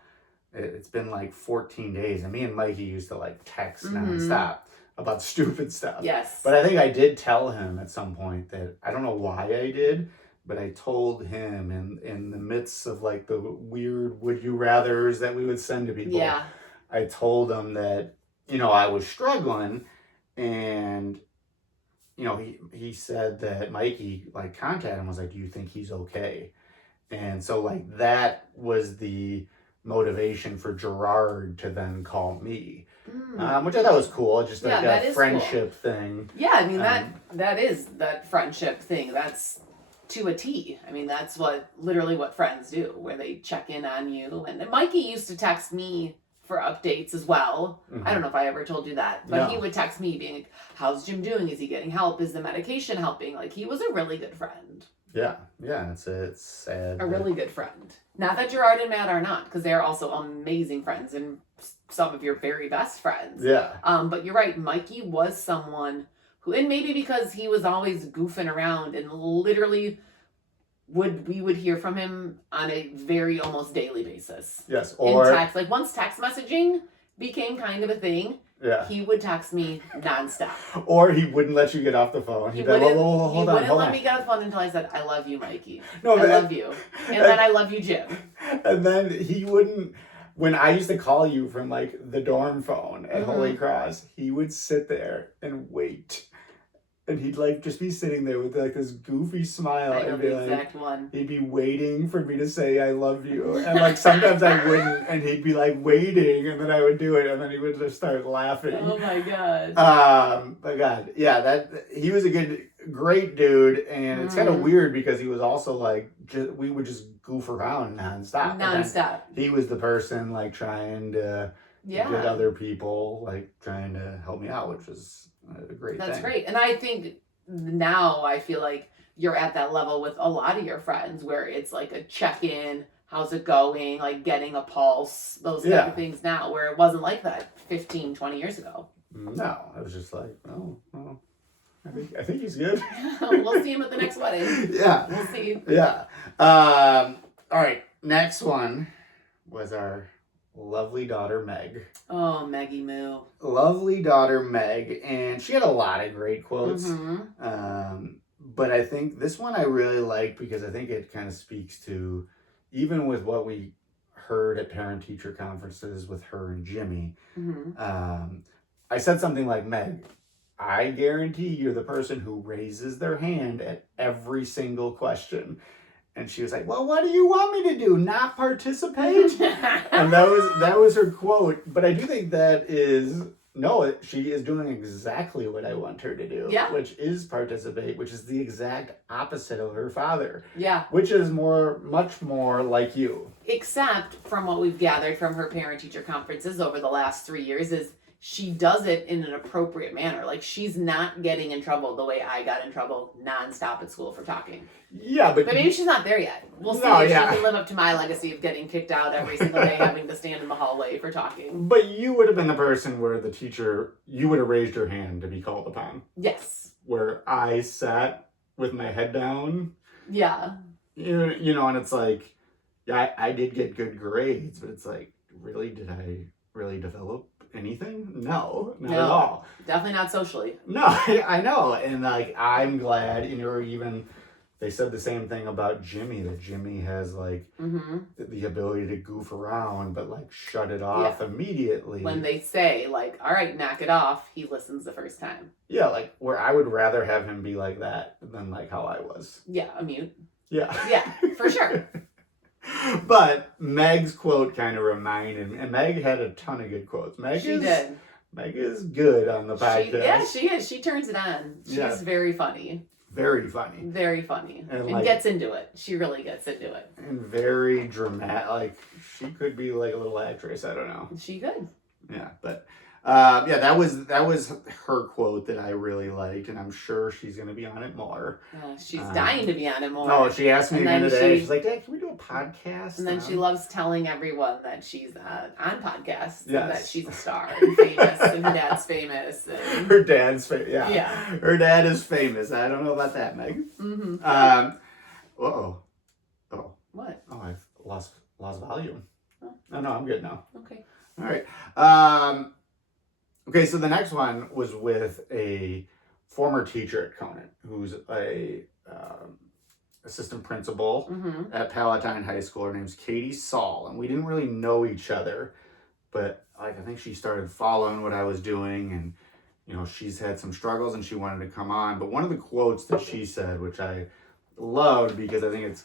It's been like 14 days. And me and Mikey used to like text nonstop about stupid stuff. Yes. But I think I did tell him at some point that, I don't know why I did, but I told him in the midst of like the weird would you rathers that we would send to people. Yeah. I told him that, I was struggling, and he said that Mikey like contacted him, was like, do you think he's okay? And so like that was the motivation for Gerard to then call me, which I thought was cool. Just like a friendship thing. Yeah, I mean that is that friendship thing. That's to a T. I mean, that's literally what friends do, where they check in on you. And Mikey used to text me for updates as well. I don't know if I ever told you that, but he would text me being like, how's Jim doing? Is he getting help? Is the medication helping? Like, he was a really good friend. Yeah, it's sad. A really good friend. Not that Gerard and Matt are not, because they're also amazing friends and some of your very best friends. Yeah. But you're right, Mikey was someone who, and maybe because he was always goofing around and literally we would hear from him on a very almost daily basis. Yes. Or in text. Like, once text messaging became kind of a thing, Yeah. He would text me nonstop. Or he wouldn't let you get off the phone. He He'd be like, wouldn't, whoa, hold on. let me get off the phone until I said, I love you, Mikey. No, I love you. And then I love you, Jim. And then he wouldn't, when I used to call you from like the dorm phone at Holy Cross, he would sit there and wait. And he'd like just be sitting there with like this goofy smile. I know and be the like, exact one. He'd be waiting for me to say I love you. And like sometimes I wouldn't, and he'd be like waiting, and then I would do it, and then he would just start laughing. Oh my God. But God, yeah, he was a great dude, and it's kind of weird because he was also like we would just goof around nonstop. He was the person like trying to get other people, like trying to help me out, which was a great thing. That's great. And I think now I feel like you're at that level with a lot of your friends where it's like a check-in, how's it going, like getting a pulse, those type of things now, where it wasn't like that 15, 20 years ago. No, I was just like, oh, I think he's good. We'll see him at the next wedding. Yeah. We'll see. Yeah. All right. Next one was our lovely daughter, Meg. Oh, Meggie Moo. Lovely daughter, Meg. And she had a lot of great quotes. But I think this one I really like because I think it kind of speaks to, even with what we heard at parent-teacher conferences with her and Jimmy. I said something like, Meg, I guarantee you're the person who raises their hand at every single question. And she was like, well, what do you want me to do? Not participate? And that was her quote. But I do think she is doing exactly what I want her to do. Yeah. Which is participate, which is the exact opposite of her father. Yeah. Which is much more like you. Except from what we've gathered from her parent-teacher conferences over the last 3 years is she does it in an appropriate manner. Like, she's not getting in trouble the way I got in trouble nonstop at school for talking. Yeah, but maybe she's not there yet. We'll see if she can live up to my legacy of getting kicked out every single day, having to stand in the hallway for talking. But you would have been the person where you would have raised your hand to be called upon. Yes. Where I sat with my head down. Yeah. You know, and it's like, yeah, I did get good grades, but it's like, really, did I really develop anything? No, not at all. Definitely not socially. No, I know. And like, I'm glad, they said the same thing about Jimmy, that Jimmy has like the ability to goof around, but like shut it off immediately. When they say like, all right, knock it off, he listens the first time. Yeah, like where I would rather have him be like that than like how I was. Yeah, a mute. Yeah. Yeah, for sure. But Meg's quote kind of reminded me, and Meg had a ton of good quotes. Meg is good on the podcast. She is. She turns it on. She's very funny. Very funny. Very funny. And gets into it. She really gets into it. And very dramatic. Like, she could be like a little actress. I don't know. She could. Yeah, but that was her quote that I really liked, and I'm sure she's going to be on it more. She's dying to be on it more. No, she asked me again today. She's like, Dad, can we do a podcast? And then she loves telling everyone that she's on podcasts and that she's a star and famous, and her dad's famous. And... Her dad's famous. Yeah. Her dad is famous. I don't know about that, Meg. Oh. What? Oh, I've lost volume. Oh. No, I'm good now. Okay. All right. Okay, so the next one was with a former teacher at Conant, who's a assistant principal at Palatine High School. Her name's Katie Saul, and we didn't really know each other, but like I think she started following what I was doing, and she's had some struggles and she wanted to come on. But one of the quotes that she said, which I loved because I think it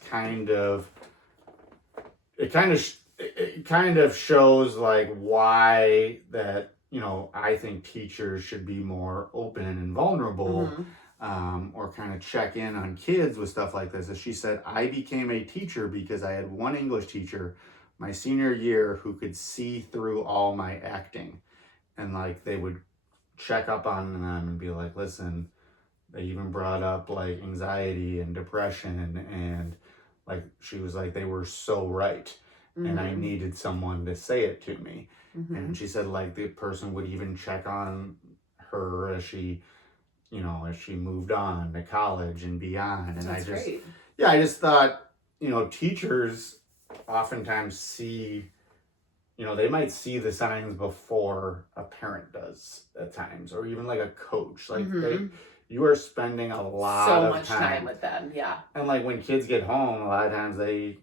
kind of shows like why that I think teachers should be more open and vulnerable, or kind of check in on kids with stuff like this. As she said, I became a teacher because I had one English teacher my senior year who could see through all my acting, and like they would check up on them and be like, listen, they even brought up like anxiety and depression, and like she was like, they were so right. And I needed someone to say it to me. And she said, like, the person would even check on her as she moved on to college and beyond. And That's great. I just thought, teachers oftentimes see they might see the signs before a parent does at times, or even like a coach. Like you are spending a lot so of much time with them. Yeah. And like when kids get home, a lot of times they,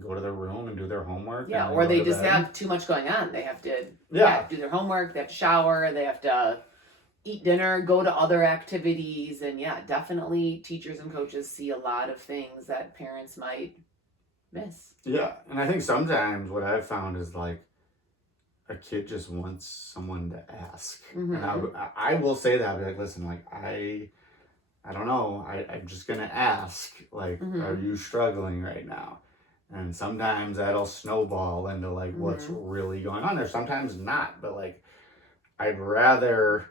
go to their room and do their homework. Yeah, or they just have too much going on. They have to do their homework, they have to shower, they have to eat dinner, go to other activities. And yeah, definitely teachers and coaches see a lot of things that parents might miss. Yeah, and I think sometimes what I've found is like a kid just wants someone to ask. And I will say that, I'll be like, listen, like I don't know, I'm just gonna ask, like, are you struggling right now? And sometimes that'll snowball into like what's really going on there. Sometimes not, but like I'd rather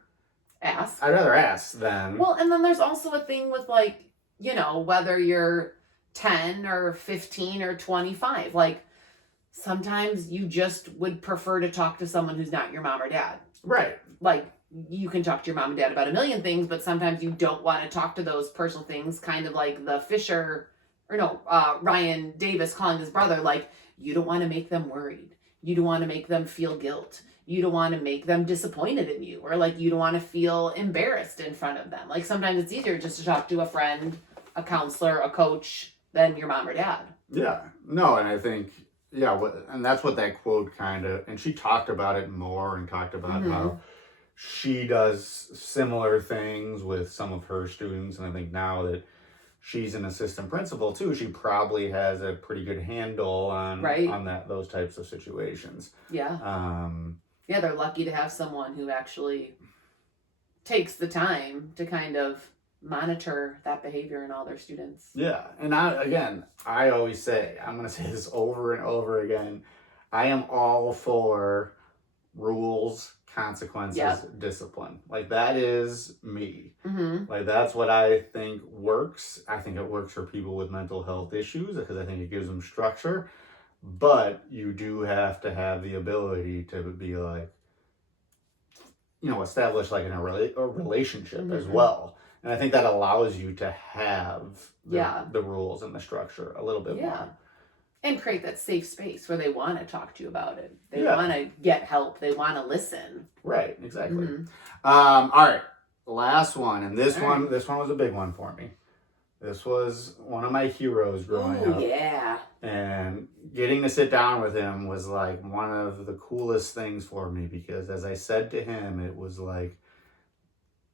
ask than. Well, and then there's also a thing with like, whether you're 10 or 15 or 25, like sometimes you just would prefer to talk to someone who's not your mom or dad. Right. Like you can talk to your mom and dad about a million things, but sometimes you don't want to talk to those personal things, kind of like the Ryan Davis calling his brother, like, you don't want to make them worried. You don't want to make them feel guilt. You don't want to make them disappointed in you, or like you don't want to feel embarrassed in front of them. Like sometimes it's easier just to talk to a friend, a counselor, a coach than your mom or dad. Yeah. No, and I think, and that's what that quote kind of, and she talked about it more and talked about how she does similar things with some of her students. And I think now that she's an assistant principal too, she probably has a pretty good handle on those types of situations. Yeah. Yeah, they're lucky to have someone who actually takes the time to kind of monitor that behavior in all their students. Yeah. And I always say, I'm going to say this over and over again, I am all for rules, consequences, discipline. Like that is me. Like that's what I think works. I think it works for people with mental health issues because I think it gives them structure. But you do have to have the ability to be like, establish like a relationship as well. And I think that allows you to have the rules and the structure a little bit more. And create that safe space where they want to talk to you about it. They want to get help. They want to listen. Right, exactly. All right, last one. And this one was a big one for me. This was one of my heroes growing up. Yeah. And getting to sit down with him was like one of the coolest things for me because as I said to him, it was like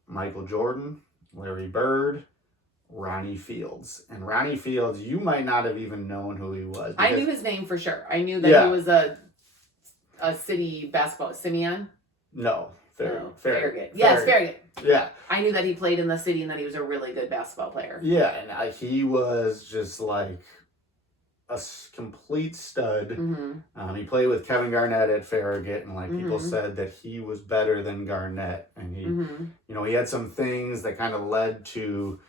Michael Jordan, Larry Bird, Ronnie Fields. And Ronnie Fields, you might not have even known who he was. I knew his name for sure. I knew that he was a city basketball. Simeon? No. Farragut. Yes, Farragut. Yeah. I knew that he played in the city and that he was a really good basketball player. Yeah, and he was just like a complete stud. He played with Kevin Garnett at Farragut, and like people said that he was better than Garnett. And he, he had some things that kind of led to,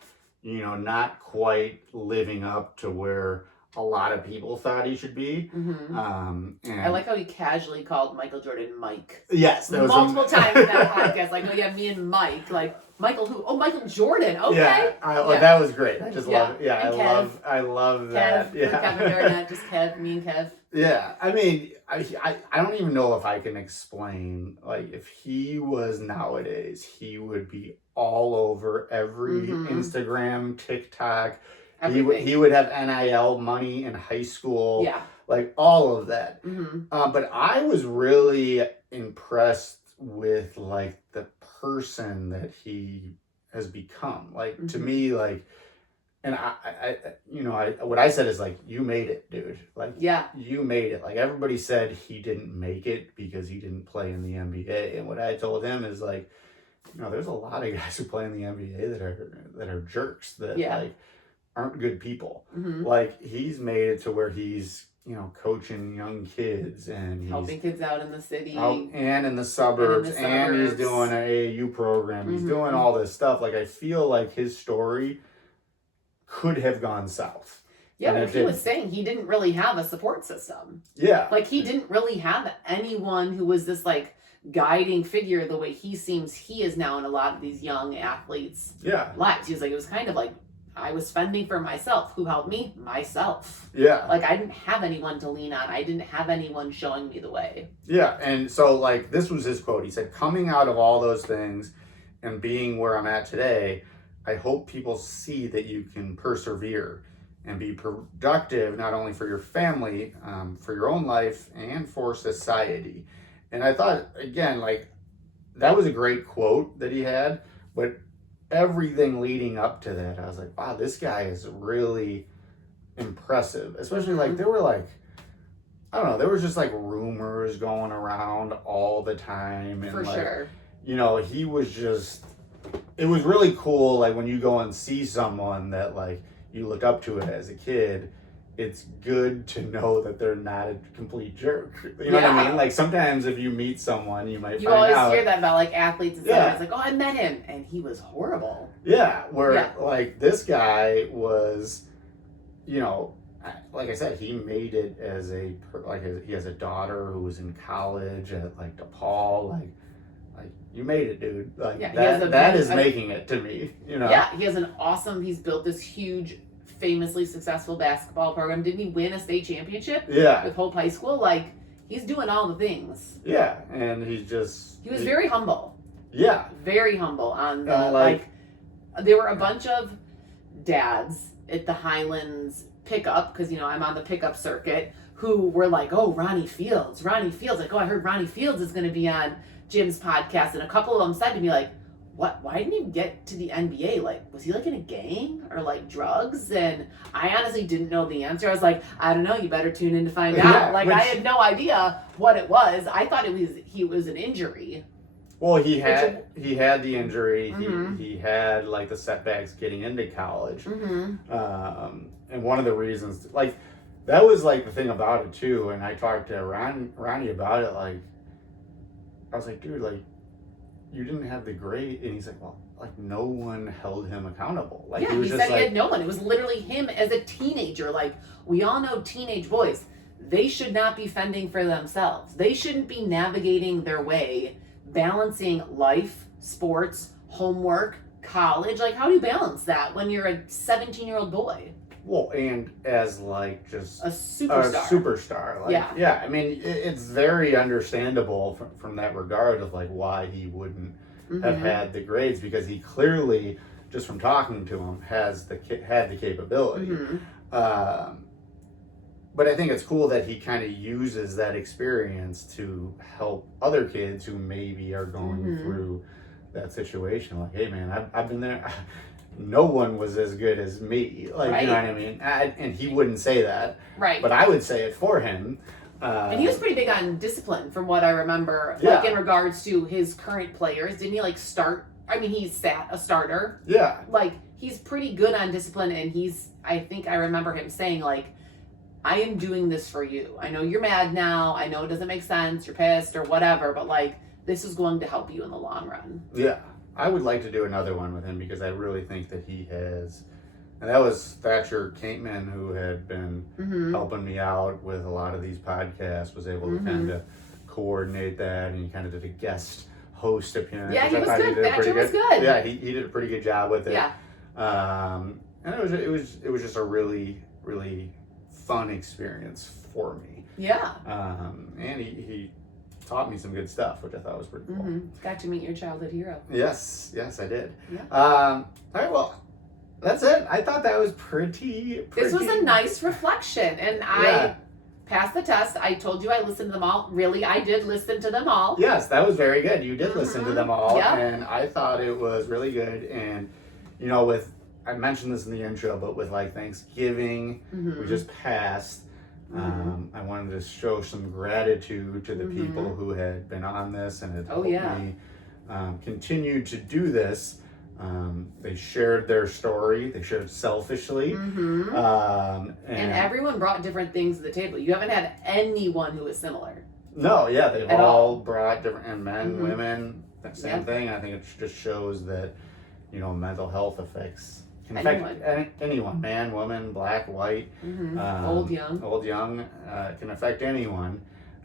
not quite living up to where a lot of people thought he should be. And I like how he casually called Michael Jordan Mike. Yes, there was multiple times in that podcast. Like, oh yeah, me and Mike. Like Michael who? Oh, Michael Jordan. Okay. Yeah, that was great. I just love it. Yeah, and I love that. Kev, yeah, Kevin Garnett, just Kev, me and Kev. Yeah, I mean, I don't even know if I can explain. Like, if he was nowadays, he would be all over every Instagram, TikTok. He would have NIL money in high school. Yeah. Like all of that. But I was really impressed with like the person that he has become. Like to me, like, and I what I said is like, you made it, dude. Like, you made it. Like everybody said he didn't make it because he didn't play in the NBA. And what I told him is like, there's a lot of guys who play in the NBA that are jerks that like aren't good people. Like he's made it to where he's coaching young kids and he's helping kids out in the city and in the suburbs, and he's doing an AAU program. He's doing all this stuff. Like I feel like his story could have gone south. Yeah, but he was saying he didn't really have a support system. Yeah. Like he didn't really have anyone who was this like guiding figure the way he seems he is now in a lot of these young athletes' lives. He was like, it was kind of like I was fending for myself. Who helped me? Myself. Yeah. Like, I didn't have anyone to lean on. I didn't have anyone showing me the way. Yeah. And so, like, this was his quote. He said, coming out of all those things and being where I'm at today, I hope people see that you can persevere and be productive, not only for your family, for your own life, and for society. And I thought, again, like, that was a great quote that he had, but everything leading up to that, I was like, wow, this guy is really impressive. Especially, like, there were, like, I don't know, there was just, like, rumors going around all the time. And, For like, sure. you know, he was just, it was really cool, like, when you go and see someone that, like, you look up to it as a kid, it's good to know that they're not a complete jerk. You know what I mean? Like, sometimes if you meet someone, you might You find always out. hear that about, like, athletes and stuff. Yeah. It's like, oh, I met him, and he was horrible. Yeah, where, Yeah. like, this guy was, you know, like I said, he made it as he has a daughter who was in college at, like, DePaul. Like, you made it, dude. Like, Yeah, that is making it to me, you know? Yeah, he's built this huge, famously successful basketball program. Didn't he win a state championship? Yeah. With Hope High School? Like, he's doing all the things. Yeah, and he was very humble. Yeah. Very humble on the, like, there were a bunch of dads at the Highlands pickup, because, you know, I'm on the pickup circuit, who were like, oh, Ronnie Fields. Like, oh, I heard Ronnie Fields is going to be on Jim's podcast. And a couple of them said to me, like, what? Why didn't he get to the NBA? Like, was he, like, in a gang or, like, drugs? And I honestly didn't know the answer. I was like, I don't know. You better tune in to find out. Like, I had no idea what it was. I thought he was an injury. Well, he had the injury. Mm-hmm. He had, like, the setbacks getting into college. Mm-hmm. And one of the reasons, like, that was, like, the thing about it too. And I talked to Ronnie about it. Like, I was like, dude, like, you didn't have the grade. And he's like, well, like, no one held him accountable. Like, yeah, he said he had no one. It was literally him as a teenager. Like, we all know teenage boys. They should not be fending for themselves. They shouldn't be navigating their way, balancing life, sports, homework, college. Like, how do you balance that when you're a 17-year-old boy? Well, and as, like, just a superstar. Like, yeah. I mean, it's very understandable from that regard of, like, why he wouldn't have had the grades, because he clearly, just from talking to him, had the capability. Mm-hmm. But I think it's cool that he kind of uses that experience to help other kids who maybe are going through that situation. Like, hey, man, I've been there. No one was as good as me. Like, you know what I mean? And he wouldn't say that. Right. But I would say it for him. And he was pretty big on discipline, from what I remember. Like, in regards to his current players. Didn't he, like, start? I mean, he's a starter. Yeah. Like, he's pretty good on discipline. And I think I remember him saying, like, I am doing this for you. I know you're mad now. I know it doesn't make sense. You're pissed or whatever. But, like, this is going to help you in the long run. Yeah. I would like to do another one with him, because I really think that he has, and that was Thatcher Cateman, who had been helping me out with a lot of these podcasts, was able to kind of coordinate that, and he kind of did a guest host appearance. Yeah, he was good. Thatcher was good. Yeah, he did a pretty good job with it. Yeah. And it was just a really, really fun experience for me. Yeah. And he taught me some good stuff, which I thought was pretty cool. Got to meet your childhood hero. Yes, I did. Yeah. All right, well, that's it. I thought that was pretty. This was a nice reflection, and I passed the test. I told you I listened to them all. Really, I did listen to them all. Yes, that was very good. You did listen to them all, Yeah. and I thought it was really good. And, you know, I mentioned this in the intro, but with, like, Thanksgiving, we just passed. I wanted to show some gratitude to the people who had been on this and had helped me continue to do this. They shared their story. They shared selfishly. And everyone brought different things to the table. You haven't had anyone who is similar. No, yeah, they've all brought different, and men, women, same thing. I think it just shows that, you know, mental health can affect anyone, man, woman, black, white, old, young, can affect anyone.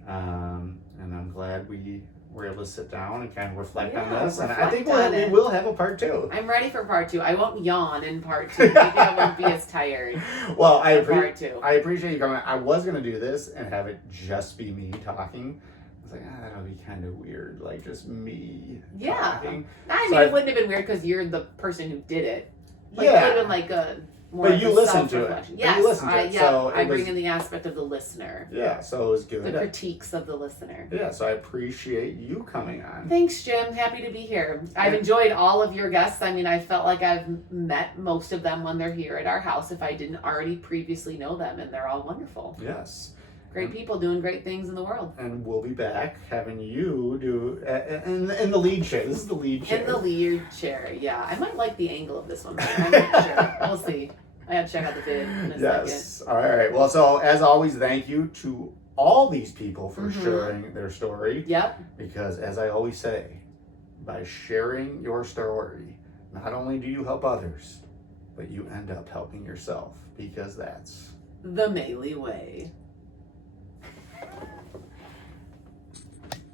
And I'm glad we we're able to sit down and kind of reflect on Yeah, this. And I reflect think on we it. will have a part 2. I'm ready for part 2. I won't yawn in part 2. Maybe I won't be as tired. Well, Part 2. I appreciate you coming. I was going to do this and have it just be me talking. I was like, that'll be kind of weird, like just me talking. I So mean, it wouldn't have been weird because you're the person who did it. Like, Yeah. it would have been like a more But of you a listen to it. self-reflection. But Yes, you listen to it. So I it was- bring in the aspect of the listener. Yeah, so it was The good. critiques of the listener. Yeah, so I appreciate you coming on. Thanks, Jim. Happy to be here. I've enjoyed all of your guests. I mean, I felt like I've met most of them when they're here at our house if I didn't already previously know them, and they're all wonderful. Yes. Great people doing great things in the world. And we'll be back having you do in the lead chair. This is the lead chair. In the lead chair, yeah. I might like the angle of this one, but I'm not sure. We'll see. I gotta check out the vid in a Yes. All right. Well, so as always, thank you to all these people for sharing their story. second. Yep. Because as I always say, by sharing your story, not only do you help others, but you end up helping yourself. Because that's The Maley Way.